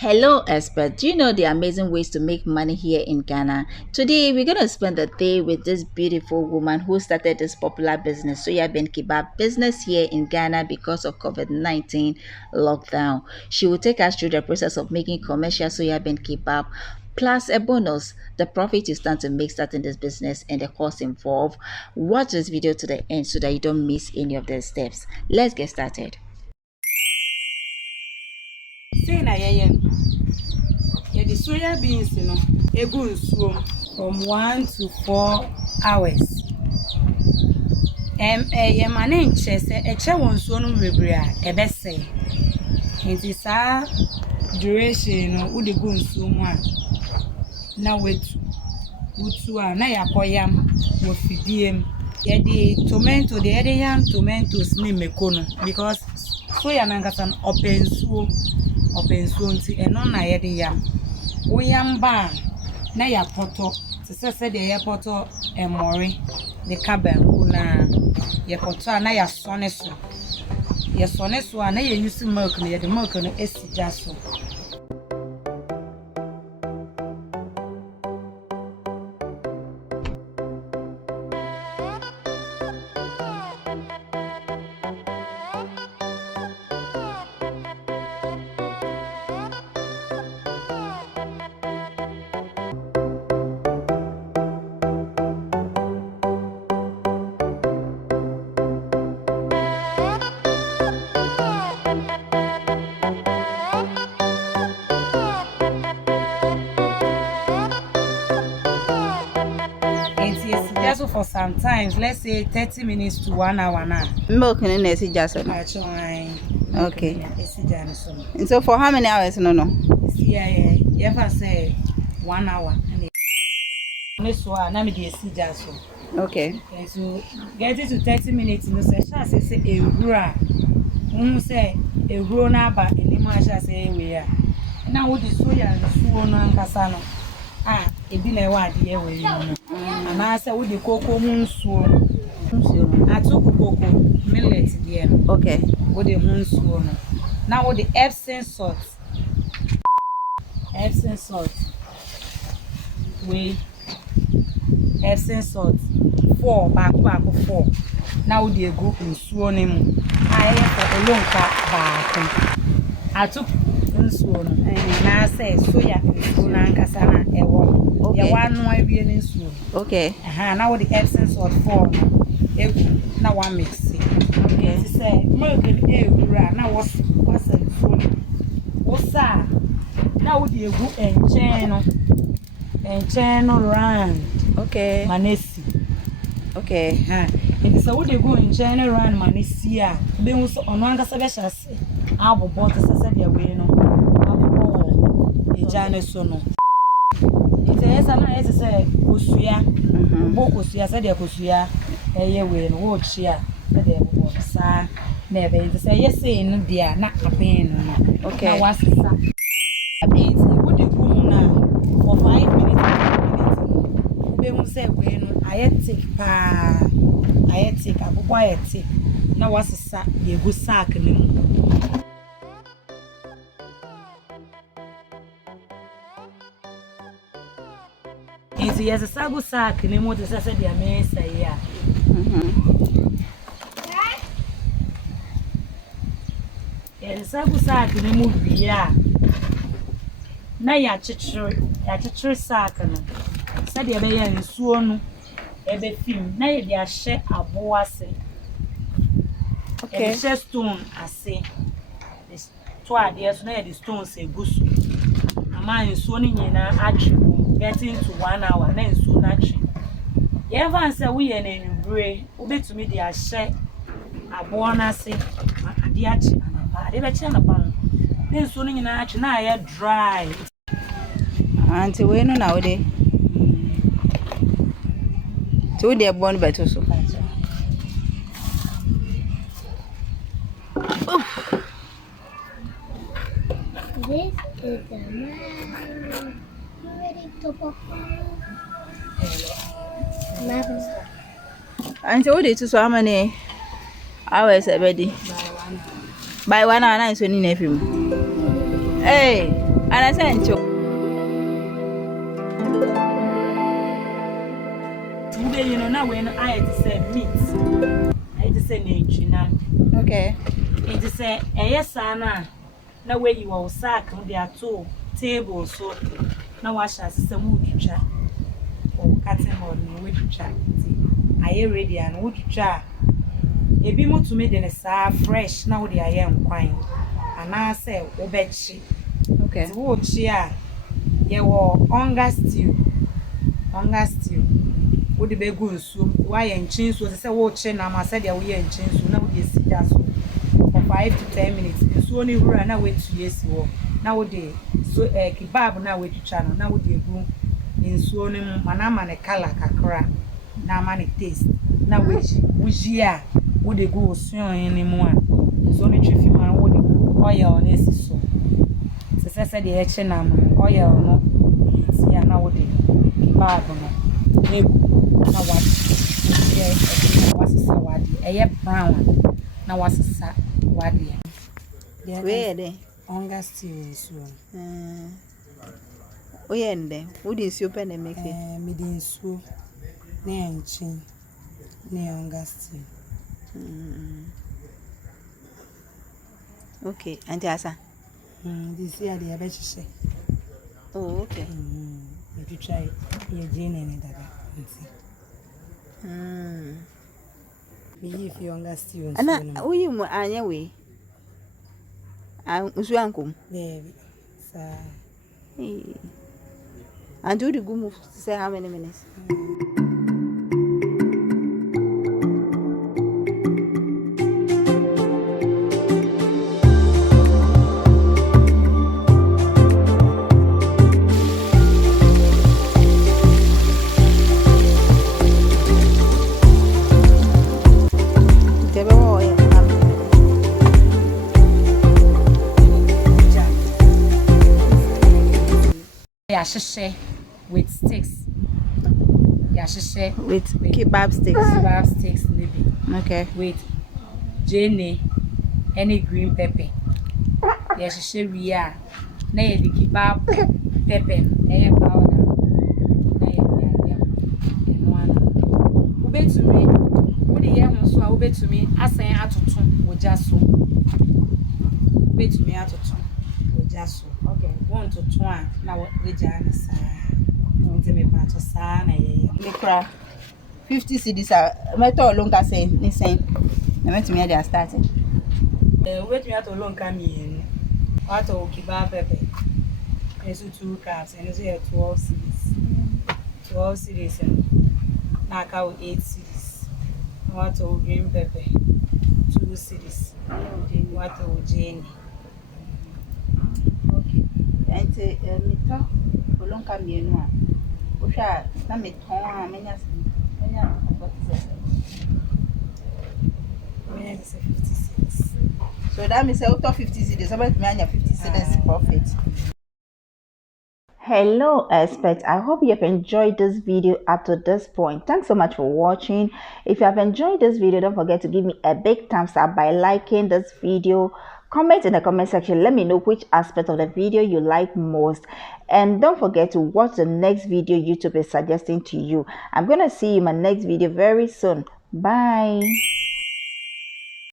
Hello, expert. Do you know the amazing ways to make money here in Ghana? Today, we're going to spend the day with this beautiful woman who started this popular business, soya kebab business here in Ghana because of COVID-19 lockdown. She will take us through the process of making commercial soya kebab, plus a bonus, the profit you stand to make starting this business and the cost involved. Watch this video to the end so that you don't miss any of the steps. Let's get started. Say na the soya beans egu nsuom from 1 to 4 hours. Ye mane nche se eche won nsuo no bebre a ebese. Nti saa duration no wo de gu nsuo mu a na wutu a na yakoyam wo fidiem. Ye de tomato de ye yam tomatoes ni mekono because soya nankasa open nsuo nti eno na ye de yam. Wo yam ba na ya poto se de ye poto emori de Kebab na ye poto na ya sone so na ye use milk na ye de milk no esija so. So for sometimes, let's say 30 minutes to 1 hour now. Milk in the just okay. And so for how many hours? No. Yeah. Ever say 1 hour. Okay. And so get it to 30 minutes. No say a rura. Say a runa ba anymore. Say we are now with the soya and suon and casano. Ebi na ewa ade we yi no ana say wo de koko mu nsuo atuku koko millet de no okay wo de mu nsuo no na wo de Epsom salt we Epsom salt 4 baako 4 na wo de egu nsuo ne mu aye for olonka baako atuku nsuo no na say soya nsuo na nkasa na ewo ya wanu awie ne nsuo okay na wo the essence of 4 na wa mix okay say milk e wura na wo nsuo wo sa na wo de egu enchen no round okay manesi okay it say wo de egu enchen round manesi a be hu so ono angasa be hyase abobo to se de we no abobo ejane so no esa na ese se kosuya bo kosuya se de kosuya eye we no wo chia se de bo sa na ebe ese se yese no dia na aben no okay na wasisa aben se wo de ku na for 5 minutes be mu se we no ayetik pa ayetik akoko ayetik na wasisa ye gu sack ni mu. Yes, a sago sack, and what is I said, the mesa, yeah. And sago sack, and a movie, yeah. Na ya chitre sack, and said the bay and swan, a film, na ya share a boase. Okay, share stone, I say. This 2 years, na the stone say goose. A man is swanning in an attribute. Getting to 1 hour, then soon actually. You ever answer we and bray, obey to me, they are share a bonus, say, a diachi and a bad. They bet you upon. Then soon in action, I dry. Auntie, we know nowadays. So they are born better. So this is the man. Ready to perform. Mavis. And so they to so how many hours already? By 1 hour, 9 so in every. Hey. And I said, today, now when I say meat, I just say nature. okay. It is a yes, Anna. Now where you are sack on their two tables, so now wash as a wood chat or cutting on wood chat. I am ready and wood chat. A bimo to me than a sa fresh now the I am quine. And I say, Obechi. Okay. Wood cheer. Ye were onga stew. Would be good soup. Why and chins was a watching? I said, we and chins will now be a sit for 5 to 10 minutes. And so only run away 2 years ago. Nowadays, so a kebab now with channel. Now with the room in swimming, manama and a color kakra. Now money taste. Now which year would they go soon anymore? It's only 3 few man would oil on this so. So said the action oil no. It's here nowadays. Kebab no. Now what? What's sawadi? A brown. Now what's sawadi? Where they? Onga stew so. Oh, yeah, and then would you soup and make it? Midin so. Ne enchin. Ne onga stew. Okay, and Jasa. This year the abeche. Oh, okay. If you try your gene and that. If you onga stew And oh, you more anyway. I'm Uswankum. baby. Sir. And do the good move to say how many minutes? Yashishe with sticks. Yashishe With kebab sticks. kebab sticks maybe. Okay. With jenny, any green pepper. Yashishe ria. Na ye the kebab pepper. Na ye powder. Na ye the one. Ube to me. Ube the yam so ube to me. Asan atoton ojaso. Ube to me atoton ojaso. Okay. 1 to 2 now we jana want to make part of sana ye. Mikra 50 cedis are metal longer saying, listen. I went to me, they are starting. Wait me out alone come in. What of kebab pepper? There's 2 cups and it's 12 cedis. 12 cedis and knock out 8 cedis. What of green pepper? 2 cedis. What of Jane? Okay. And metal longer me no. Osha na me ton menya what is it? It's 56. So that means out of 50 cedis, about me 50 cedis profit. Hello experts, I hope you have enjoyed this video up to this point. Thanks so much for watching. If you have enjoyed this video, don't forget to give me a big thumbs up by liking this video. Comment in the comment section, let me know which aspect of the video you like most, and don't forget to watch the next video YouTube is suggesting to you. I'm gonna see you in my next video very soon. Bye.